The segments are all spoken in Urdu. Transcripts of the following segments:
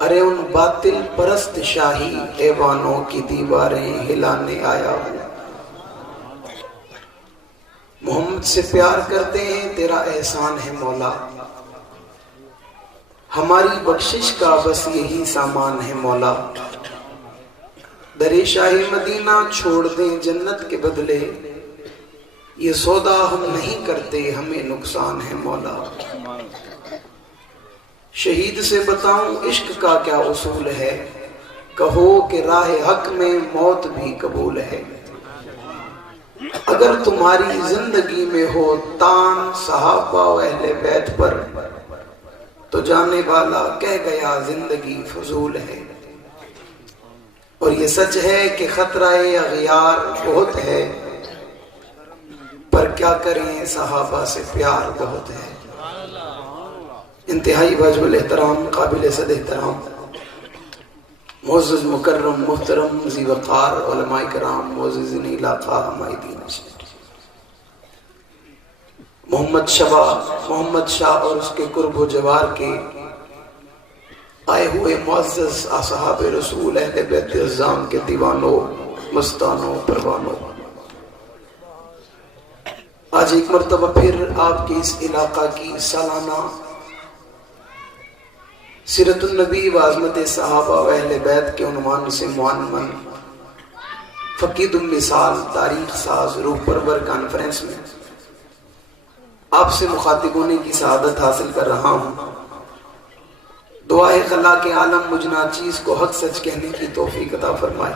ارے ان باطل پرست شاہی ایوانوں کی دیواریں ہلانے آیا ہوں۔ محمد سے پیار کرتے ہیں، تیرا احسان ہے مولا، ہماری بخشش کا بس یہی سامان ہے مولا۔ در شاہی مدینہ چھوڑ دیں جنت کے بدلے، یہ سودا ہم نہیں کرتے، ہمیں نقصان ہے مولا۔ شہید سے بتاؤں عشق کا کیا اصول ہے، کہو کہ راہ حق میں موت بھی قبول ہے۔ اگر تمہاری زندگی میں ہو تان صحابہ و اہل بیت پر، تو جانے والا کہہ گیا زندگی فضول ہے۔ اور یہ سچ ہے کہ خطرہ اغیار بہت ہے، پر کیا کریں صحابہ سے پیار بہت ہے۔ انتہائی واجب الاحترام، قابل صد احترام، معزز مکرم محترم ذی وقار علماء کرام، معززین علاقہ ہمارے دین سے محمد شاہ اور اس کے قرب و جوار کے آئے ہوئے معزز اصحاب رسول اہل بیت اعظام کے دیوانوں، مستانوں، پروانوں، آج ایک مرتبہ پھر آپ کے اس علاقہ کی سالانہ سیرت النبی و عظمت صحابہ و اہل بیت کے عنوان سے معنون فقید المثال تاریخ ساز روح پرور کانفرنس میں آپ سے مخاطب ہونے کی سعادت حاصل کر رہا ہوں۔ دعا ہے خلاق عالم مجھ ناچیز کو حق سچ کہنے کی توفیق عطا فرمائے،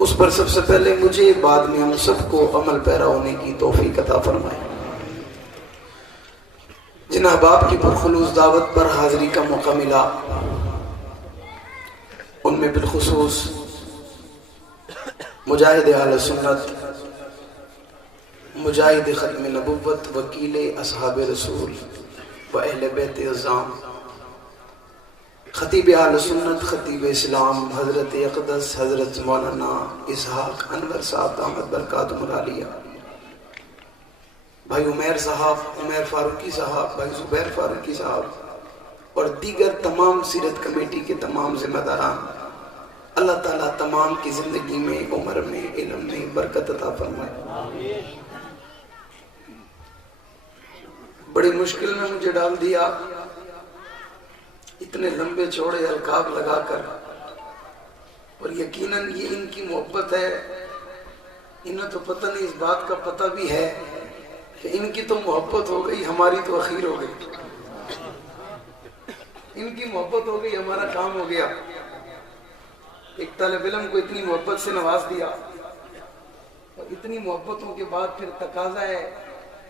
اس پر سب سے پہلے مجھے، بعد میں ہم سب کو عمل پیرا ہونے کی توفیق عطا فرمائے۔ جن احباب کی پرخلوص دعوت پر حاضری کا موقع ملا، ان میں بالخصوص مجاہد اہل سنت، مجاہد ختم نبوت، وکیل اصحاب رسول و اہل بیت اعظام، خطیب اہل سنت، خطیب اسلام حضرت اقدس حضرت مولانا اسحاق انور صاحب دامت برکاتہم العالیہ، بھائی عمیر صاحب، عمیر فاروقی صاحب، بھائی زبیر فاروقی صاحب اور دیگر تمام سیرت کمیٹی کے تمام ذمہ داران، اللہ تعالیٰ تمام کی زندگی میں، عمر میں، علم میں برکت عطا فرمائے۔ بڑی مشکل میں مجھے ڈال دیا، اتنے لمبے چوڑے القاب لگا کر، اور یقیناً یہ ان کی محبت ہے، انہیں تو پتہ نہیں، اس بات کا پتہ بھی ہے کہ ان کی تو محبت ہو گئی، ہماری تو اخیر ہو گئی۔ ان کی محبت ہو گئی، ہمارا کام ہو گیا۔ ایک طالب علم کو اتنی محبت سے نواز دیا، اور اتنی محبتوں کے بعد پھر تقاضا ہے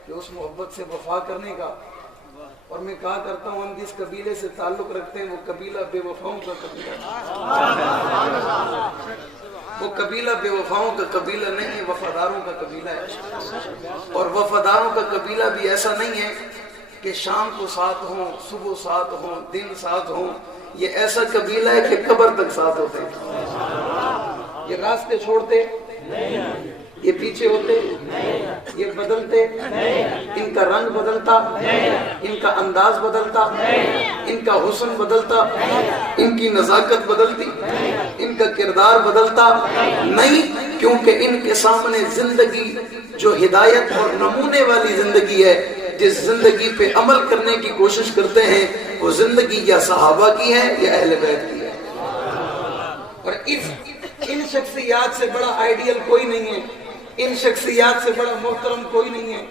کہ اس محبت سے وفا کرنے کا۔ اور میں کہا کرتا ہوں، ہم جس قبیلے سے تعلق رکھتے ہیں وہ قبیلہ بے وفاؤں کا قبیلہ ہے، وہ قبیلہ بے وفاؤں کا قبیلہ نہیں ہے، وفاداروں کا قبیلہ ہے۔ اور وفاداروں کا قبیلہ بھی ایسا نہیں ہے کہ شام کو ساتھ ہوں، صبح ساتھ ہوں، دن ساتھ ہوں، یہ ایسا قبیلہ ہے کہ قبر تک ساتھ ہوتے ہیں۔ یہ راستے چھوڑتے، یہ پیچھے ہوتے، یہ بدلتے، ان کا رنگ بدلتا، ان کا انداز بدلتا، ان کا حسن بدلتا، ان کی نزاکت بدلتی، ان کا کردار بدلتا نہیں، کیونکہ ان کے سامنے زندگی جو ہدایت اور نمونے والی زندگی ہے، جس زندگی پہ عمل کرنے کی کوشش کرتے ہیں، وہ زندگی یا صحابہ کی ہے یا اہل بیت کی ہے۔ اور ان شخصیات سے بڑا آئیڈیل کوئی نہیں ہے، ان شخصیات سے بڑا محترم کوئی نہیں ہے،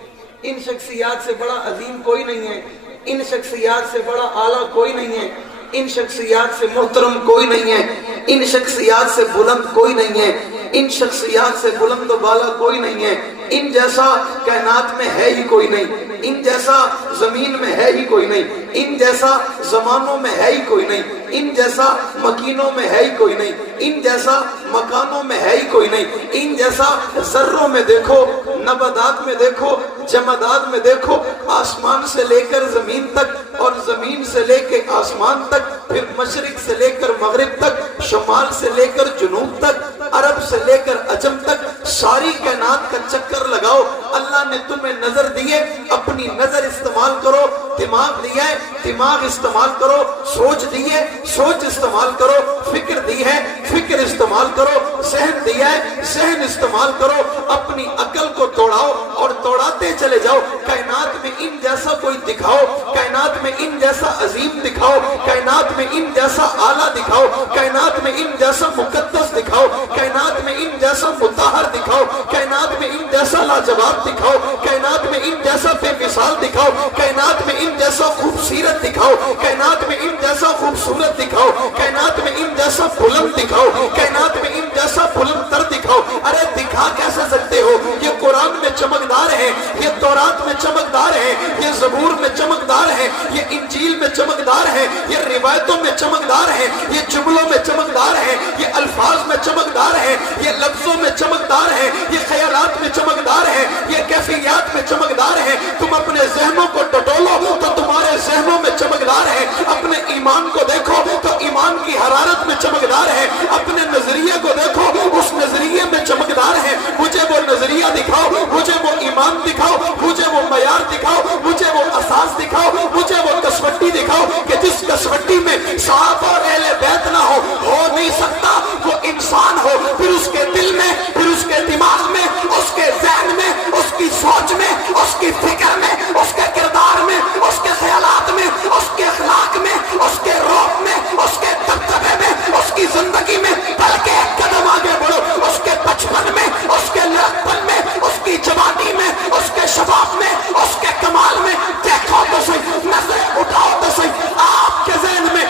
ان شخصیات سے بڑا عظیم کوئی نہیں ہے، ان شخصیات سے بڑا اعلیٰ کوئی نہیں ہے، ان شخصیات سے محترم کوئی نہیں ہے، ان شخصیات سے بلند کوئی نہیں ہے، ان شخصیات سے بلند و بالا کوئی نہیں ہے، ان جیسا کائنات میں ہے ہی کوئی نہیں، ان جیسا زمین میں ہے ہی کوئی نہیں، ان جیسا زمانوں میں ہے ہی کوئی نہیں، ان جیسا مکینوں میں ہے ہی کوئی نہیں، ان جیسا مکانوں میں ہے ہی کوئی نہیں، ان جیسا ذروں میں دیکھو، نباتات میں دیکھو، جمادات میں دیکھو، آسمان سے لے کر زمین تک اور زمین سے لے کے آسمان تک، پھر مشرق سے لے کر مغرب تک، شمال سے لے کر جنوب تک، عرب سے لے کر عجم تک، ساری کائنات کا چکر لگاؤ، اللہ تعالیٰ نے تمہیں نظر دیے، اپنی نظر استعمال کرو، دماغ دیا ہے دماغ استعمال کرو، سوچ دی ہے سوچ استعمال کرو، فکر دی ہے فکر استعمال کرو، ذہن دیا ہے ذہن استعمال کرو، اپنی عقل کو دوڑاؤ اور دوڑاتے چلے جاؤ۔ کائنات میں ان جیسا کوئی دکھاؤ، کائنات میں ان جیسا عظیم دکھاؤ، کائنات میں ان جیسا اعلیٰ دکھاؤ، کائنات میں ان جیسا مقدس دکھاؤ، کائنات میں ان جیسا مطہر دکھاؤ، کائنات میں ان جیسا لاجواب دکھاؤ، کائنات میں ان جیسا بے مثال دکھاؤ، کائنات میں ان جیسا خوبصورت دکھاؤ، کائنات میں ان جیسا خوبصورت دکھاؤ، کائنات میں ان جیسا بلند دکھاؤ، کائنات میں ان جیسا بلند تر دکھاؤ۔ ارے دکھا کیسے سکتے ہو؟ یہ قرآن میں چمکدار ہے، یہ تورات میں چمکدار ہے، یہ زبور میں چمکدار ہے، یہ انجیل میں چمکدار ہے، یہ روایتوں میں چمکدار ہے، یہ جملوں میں چمکدار ہے، یہ الفاظ میں چمکدار ہے، یہ لفظوں میں چمکدار ہے، یہ خیالات میں چمکدار ہے، یہ کیفیات میں چمکدار ہے۔ تم اپنے ذہنوں کو ٹٹولو تو تمہارے ذہنوں میں چمکدار ہے، اپنے ایمان کو دیکھو تو ایمان کی حرارت میں چمکدار ہے، اپنے نظریے کو دیکھو اس نظریے میں چمکدار ہے۔ مجھے وہ نظریہ دکھاؤ، مجھے وہ ایمان دکھاؤ، مجھے وہ معیار دکھاؤ، مجھے وہ اساس دکھاؤ، مجھے وہ کسوٹی دکھاؤ کہ جس کسوٹی میں صحابہ اور اہل بیت نہ ہو نہیں سکتا وہ انسان ہو، پھر اس کے دل میں، پھر اس کے دماغ میں، اس کے ذہن میں، اس کی سوچ میں، اس کی فکر میں، اس کے کردار میں، اس کے خیالات میں، اس کے اخلاق میں، اس کے روح میں، اس کے دبدبے میں، اس کی زندگی میں، بلکہ ایک قدم آگے بڑھو، اس کے بچپن میں، اس کے لڑکپن میں، اس کی جوانی میں، اس کے شباب میں، اس کے کمال میں دیکھو تو صحیح، نظریں اٹھاؤ تو صحیح۔ آپ کے ذہن میں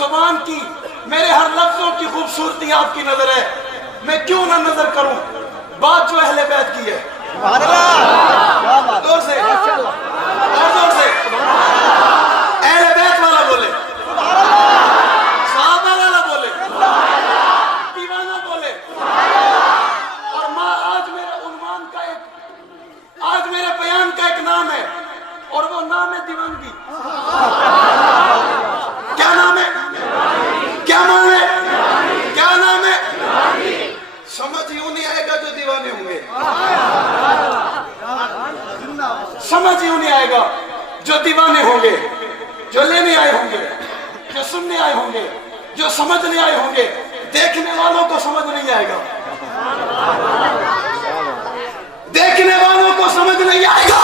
زبان کی میرے ہر لفظوں کی خوبصورتی آپ کی نظر ہے، میں کیوں نہ نظر کروں بات جو اہل بیت کی ہے؟ سبحان اللہ، زور سے اور زور سے اہل بیت والا بولے، صحابہ والا بولے، دیوانہ بولے۔ اور ماں آج میرے عنوان کا آج میرے بیان کا ایک نام ہے، اور وہ نام ہے دیوانگی۔ کیا نام ہے؟ کیا نام ہے؟ کیا نام ہے؟ سمجھ یوں نہیں آئے گا جو دیوانے ہوں گے، سمجھ یوں نہیں آئے گا جو دیوانے ہوں گے، جو لینے آئے ہوں گے، جو سننے آئے ہوں گے، جو سمجھنے آئے ہوں گے۔ دیکھنے والوں کو سمجھ نہیں آئے گا، دیکھنے والوں کو سمجھ نہیں آئے گا،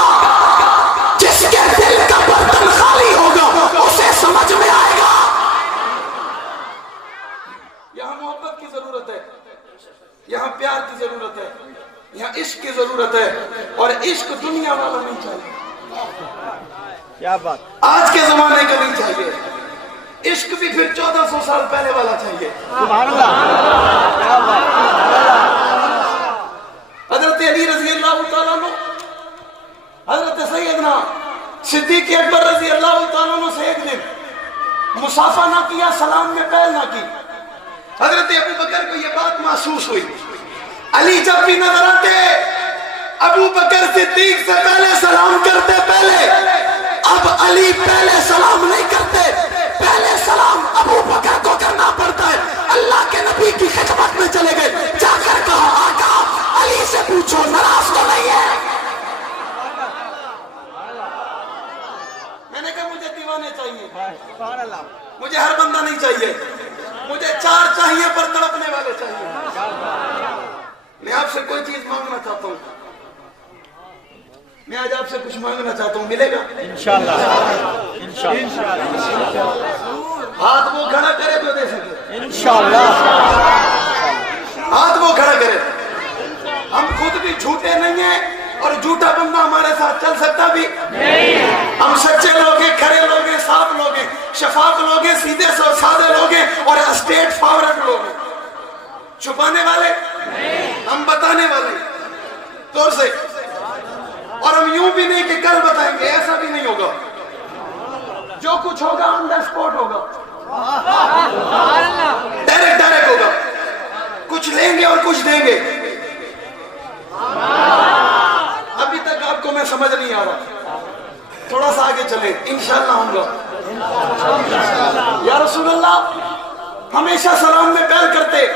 جس کے دل کا برتن خالی ہوگا اسے سمجھ میں آئے گا۔ یہاں محبت کی ضرورت ہے، یہاں پیار کی ضرورت ہے، یہاں عشق کی ضرورت ہے، اور عشق دنیا والا نہیں چاہیے، کیا بات، آج کے زمانے کا نہیں چاہیے، عشق بھی پھر 1400 سال پہلے والا چاہیے۔ سبحان اللہ، کیا بات، حضرت علی رضی اللہ تعالیٰ عنہ، حضرت سیدنا صدیق اکبر رضی اللہ تعالیٰ عنہ سے ایک دن مصافحہ نہ کیا، سلام میں پہل نہ کی۔ حضرت ابو بکر کو یہ بات محسوس ہوئی، علی جب بھی نظر آتے ابو بکر صدیق سے پہلے سلام کرتے، پہلے اب علی پہلے سلام نہیں کرتے، پہلے سلام ابو بکر کو کرنا پڑتا ہے۔ اللہ کے نبی کی خدمت میں چلے گئے، جا کر کہا آقا علی سے پوچھو ناراض تو نہیں ہے۔ میں نے کہا مجھے دیوانے چاہیے، سبحان اللہ، مجھے ہر بندہ نہیں چاہیے، مجھے چار چاہیے پر تڑپنے والے چاہیے۔ میں آپ سے کوئی چیز مانگنا چاہتا ہوں، میں آج آپ سے کچھ مانگنا چاہتا ہوں، ملے گا انشاءاللہ، انشاءاللہ، ہاتھ وہ کھڑا کرے جو دے سکے، انشاءاللہ، ہاتھ وہ کھڑا کرے۔ ہم خود بھی جھوٹے نہیں ہیں، اور جھوٹا بندہ ہمارے ساتھ چل سکتا بھی نہیں۔ ہم سچے لوگ ہیں، کھڑے لوگ ہیں، صاف لوگ ہیں، شفاف لوگ ہیں، سیدھے سادے لوگ ہیں، اور اسٹیٹ فارورڈ لوگ ہیں۔ چھپانے والے ہم بتانے والے طور سے، اور ہم یوں بھی نہیں کہ کل بتائیں گے، ایسا بھی نہیں ہوگا۔ جو کچھ ہوگا آن دا اسپاٹ ہوگا، ڈائریکٹ ہوگا، کچھ لیں گے اور کچھ دیں گے۔ ابھی تک آپ کو میں سمجھ نہیں آ رہا، تھوڑا سا آگے چلیں، انشاءاللہ ہوں گا۔ یا رسول اللہ، ہمیشہ سلام میں پہل کرتے،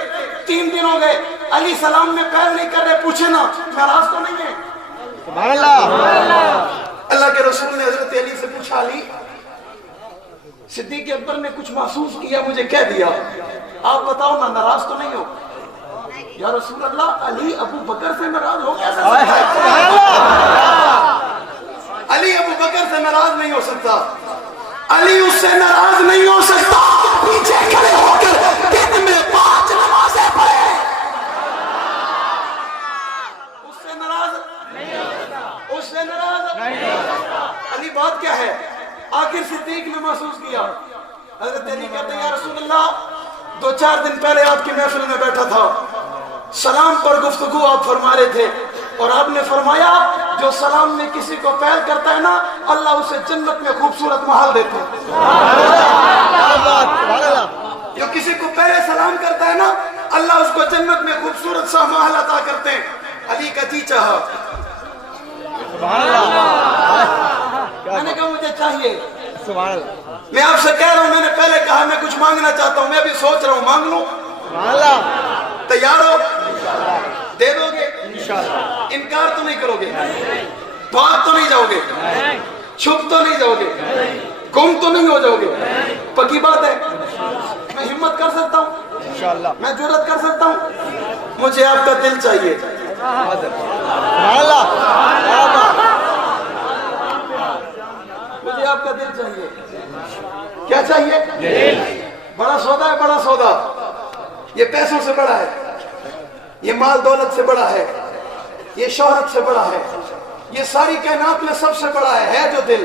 3 دن ہو گئے علی سلام میں پہل نہیں کر رہے، پوچھے نا ناراض تو نہیں ہے؟ سبحان اللہ، اللہ کے رسول نے حضرت علی سے پوچھا، علی صدیق اکبر نے کچھ محسوس کیا، مجھے کہہ دیا، آپ بتاؤ نا ناراض تو نہیں ہو؟ یا رسول اللہ، علی ابو بکر سے ناراض ہو کیسے سکتا ہے؟ علی ابو بکر سے ناراض نہیں ہو سکتا، علی اس سے ناراض نہیں ہو سکتا، پیچھے کھڑے ہو کر دن میں 5 نمازیں پڑھے، اس سے ناراض نہیں ہو سکتا، اس سے ناراض نہیں ہو سکتا۔ علی بات کیا ہے؟ آخر صدیق نے محسوس کیا، حضرت علی کہتے ہیں یا رسول اللہ، 2-4 دن پہلے آپ کی محفل میں بیٹھا تھا، سلام پر گفتگو آپ فرما رہے تھے، اور آپ نے فرمایا جو سلام میں کسی کو پہل کرتا ہے نا، اللہ اسے جنت میں خوبصورت محل دیتا ہے۔ جو کسی کو پہلے سلام کرتا ہے نا، اللہ اس کو جنت میں خوبصورت سا محل عطا کرتے ہیں۔ علی کا جی چاہا، میں نے کہا مجھے چاہیے، سبحان اللہ، میں آپ سے کہہ رہا ہوں، میں نے پہلے کہا میں کچھ مانگنا چاہتا ہوں، میں بھی سوچ رہا ہوں مانگ لوں، سبحان اللہ، تیار ہو؟ دے دو گے؟ انشاءاللہ، انکار تو نہیں کرو گے؟ بھاگ تو نہیں جاؤ گے؟ چھپ تو نہیں جاؤ گے؟ گم تو نہیں ہو جاؤ گے؟ پکی بات ہے، میں ہمت کر سکتا ہوں، انشاءاللہ، میں جرأت کر سکتا ہوں، مجھے آپ کا دل چاہیے۔ سبحان اللہ، کیا بات، مجھے آپ کا دل چاہیے۔ کیا چاہیے؟ بڑا سودا ہے، بڑا سودا، یہ پیسوں سے بڑا ہے، یہ مال دولت سے بڑا ہے، یہ شہرت سے بڑا ہے، یہ ساری کائنات میں سب سے بڑا ہے جو دل۔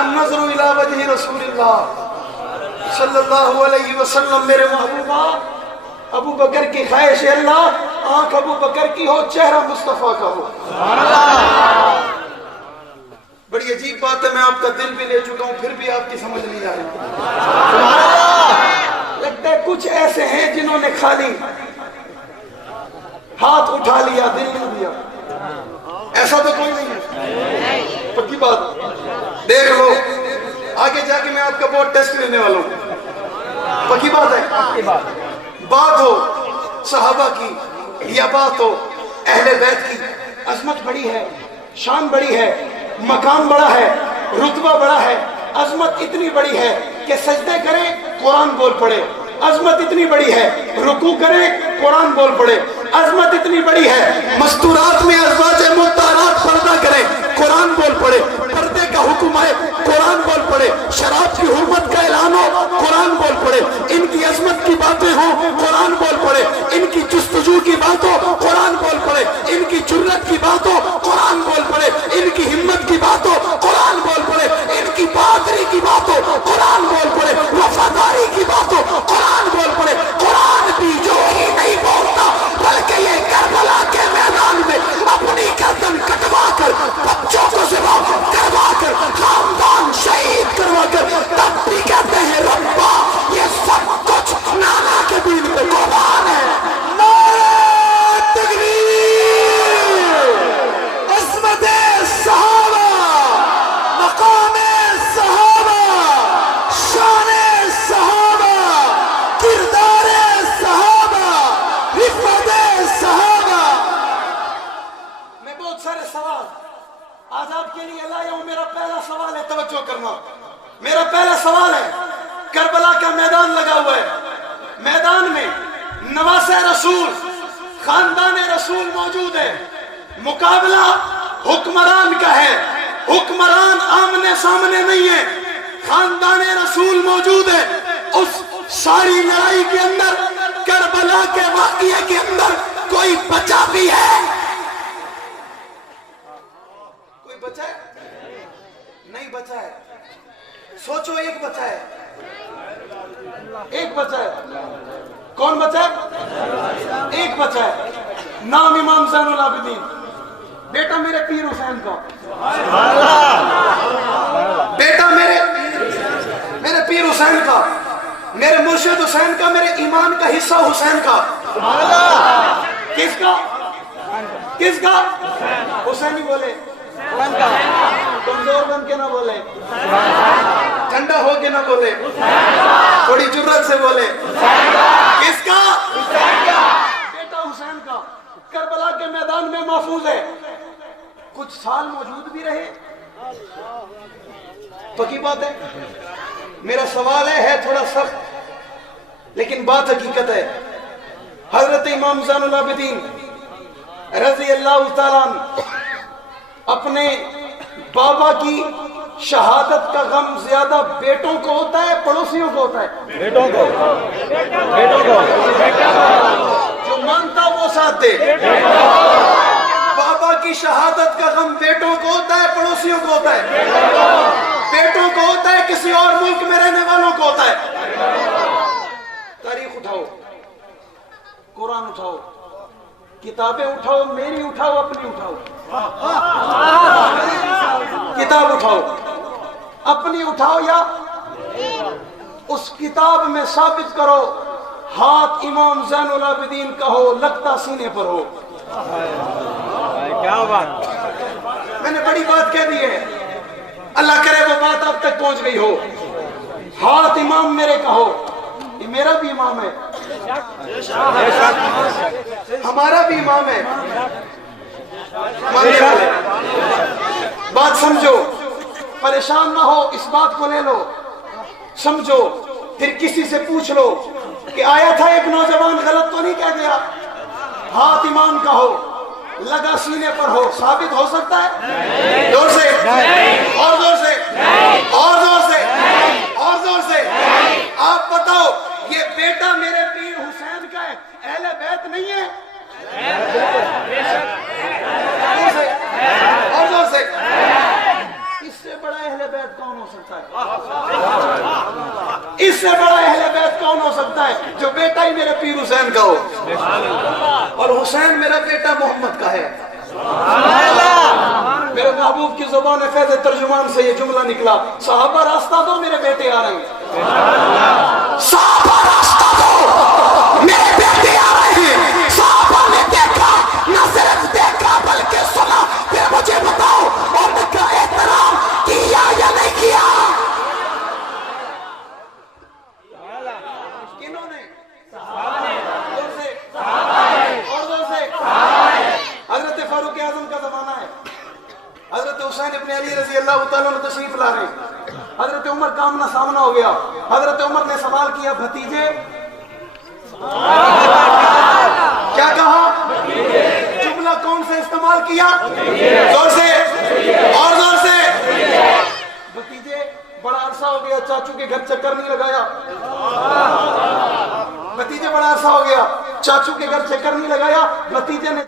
النظر الى وجہ رسول اللہ صلی اللہ علیہ وسلم. میرے محبوبہ ابو بکر کی خواہش ہے اللہ آنکھ ابو بکر کی ہو چہرہ مصطفیٰ کا ہو. بڑی عجیب بات ہے, میں آپ کا دل بھی لے چکا ہوں پھر بھی آپ کی سمجھ نہیں آ رہی. لگتا ہے کچھ ایسے ہیں جنہوں نے خالی ہاتھ اٹھا لیا دل نہیں دیا. ایسا تو کوئی نہیں ہے, پکی بات. دیکھ لو آگے جا کے میں آپ کا بہت ٹیسٹ لینے والا ہوں. پکی بات ہے. بات ہو صحابہ کی یا بات ہو اہل بیت کی, عظمت بڑی ہے, شان بڑی ہے, مقام بڑا ہے, رتبہ بڑا ہے. عظمت اتنی بڑی ہے کہ سجدے کریں قرآن بول پڑے. عظمت اتنی بڑی ہے رکوع کریں قرآن بول پڑے. عظمت اتنی بڑی ہے مستورات میں ازواج مطہرات پردہ کریں قرآن بول پڑے. پردے کا حکم ہے قرآن بول پڑے. شراب کی حرمت کا اعلان ہو قرآن بول پڑے. ان کی عظمت کی باتیں ہوں قرآن بول پڑے. ان کی جستجو کی بات ہو قرآن بول پڑے. ان کی جرت کی بات ہو قرآن بول پڑے. ان کی ہمت کی بات ہو قرآن بول پڑے. ان کی بہادری کی بات ہو قرآن بول پڑے. وفاداری کی بات ہو قرآن بول پڑے. قرآن بھی جو ہی نہیں بولتا بلکہ یہ کربلا کے میدان میں اپنی گردن کٹوا کر بچوں کو ذبح کروا کر خاندان شہید کروا کر تب بھی کہتے ہیں ربا یہ سب کچھ نانا کے دین پہ قربان ہے. نعرہ تکبیر. عظمت صحابہ, مقام صحابہ, شان صحابہ, کردار صحابہ, رفعت صحابہ. میں بہت سارے سوال آج آپ کے لیے لایا ہوں. میرا پہلا سوال ہے, توجہ کرنا. میرا پہلا سوال ہے, کربلا کا میدان لگا ہوا ہے, میدان میں نواسہ رسول خاندان رسول موجود ہے. مقابلہ حکمران کا ہے, حکمران آمنے سامنے نہیں ہے, خاندان رسول موجود ہے. اس ساری لڑائی کے اندر کربلا کے واقعے کے اندر کوئی بچا بھی ہے؟ کوئی بچا ہے؟ نہیں بچا ہے. سوچو ایک بچا ہے, ایک بچا ہے. کون بچا ہے؟ ایک بچا ہے, نام امام زین العابدین, بیٹا میرے پیر حسین کا, بیٹا میرے پیر حسین کا, میرے مرشد حسین کا, میرے ایمان کا حصہ حسین کا. کس کا؟ کس کا؟ حسینی بولے, کمزور بن کے نہ بولے, ٹھنڈا ہو کے نہ بولے, تھوڑی جرت سے بولے. کس کا؟ بیٹا حسین کا. کربلا کے میدان میں محفوظ ہے, کچھ سال موجود بھی رہے. پکی بات ہے. میرا سوال ہے تھوڑا سخت لیکن بات حقیقت ہے. حضرت امام زین العابدین رضی اللہ تعالیٰ عنہ اپنے بابا کی شہادت کا غم زیادہ بیٹوں کو ہوتا ہے پڑوسیوں کو ہوتا ہے؟ بیٹوں کو. جو مانتا وہ ساتھ دے. بابا کی شہادت کا غم بیٹوں کو ہوتا ہے پڑوسیوں کو ہوتا ہے؟ بیٹوں کو ہوتا ہے کسی اور ملک میں رہنے والوں کو ہوتا ہے؟ تاریخ اٹھاؤ, قرآن اٹھاؤ, کتابیں اٹھاؤ, میری اٹھاؤ, اپنی اٹھاؤ. کتاب اٹھاؤ, اپنی اٹھاؤ, یا اس کتاب میں ثابت کرو ہاتھ امام زین العابدین کا ہو, لگتا سینے پر ہو. کیا بات, میں نے بڑی بات کہہ دی ہے, اللہ کرے وہ بات اب تک پہنچ گئی ہو. ہاتھ امام میرے کا ہو, یہ میرا بھی امام ہے, ہمارا بھی امام ہے. بات سمجھو, پریشان نہ ہو, اس بات کو لے لو, سمجھو, پھر کسی سے پوچھ لو کہ آیا تھا ایک نوجوان غلط تو نہیں کہہ گیا. ہاتھ امام کا ہو, لگا سینے پر ہو, ثابت ہو سکتا ہے؟ زور سے, اور زور سے, اور زور سے, اور زور سے. آپ بتاؤ, یہ بیٹا میرے پیر حسین کا ہے, اہل بیت نہیں ہے؟ اور زور سے. اس سے بڑا اہل بیت کون ہو اس سے بڑا اہل بیت کون ہو سکتا ہے جو بیٹا ہی میرے پیر حسین کا ہو؟ اور حسین میرا بیٹا محمد کا ہے۔ میرے محبوب کی زبان فیض ترجمان سے یہ جملہ نکلا، صحابہ راستہ دو میرے بیٹے آ رہے ہیں، صحابہ راستہ دو میرے بیٹے آ رہے ہیں۔ صحابہ نے دیکھا، نہ صرف دیکھا بلکہ سنا، پھر مجھے بتاؤ ان کا احترام کیا یا نہیں کیا؟ کنہوں نے؟ دور سے اور دور سے۔ حضرت فاروق اعظم کا زمانہ ہے، حضرت حسین ابن علی رضی اللہ تعالیٰ عنہ تشریف لا رہے ہیں، حضرت عمر کا آمنا سامنا ہو گیا۔ حضرت عمر نے سوال کیا، بھتیجے؟ کیا کہا؟ جملہ کون سے استعمال کیا؟ زور سے اور زور سے۔ بھتیجے؟ بڑا عرصہ ہو گیا چاچو کے گھر چکر نہیں لگایا۔ بھتیجے بڑا عرصہ ہو گیا چاچو کے گھر چکر نہیں لگایا۔ بھتیجے نے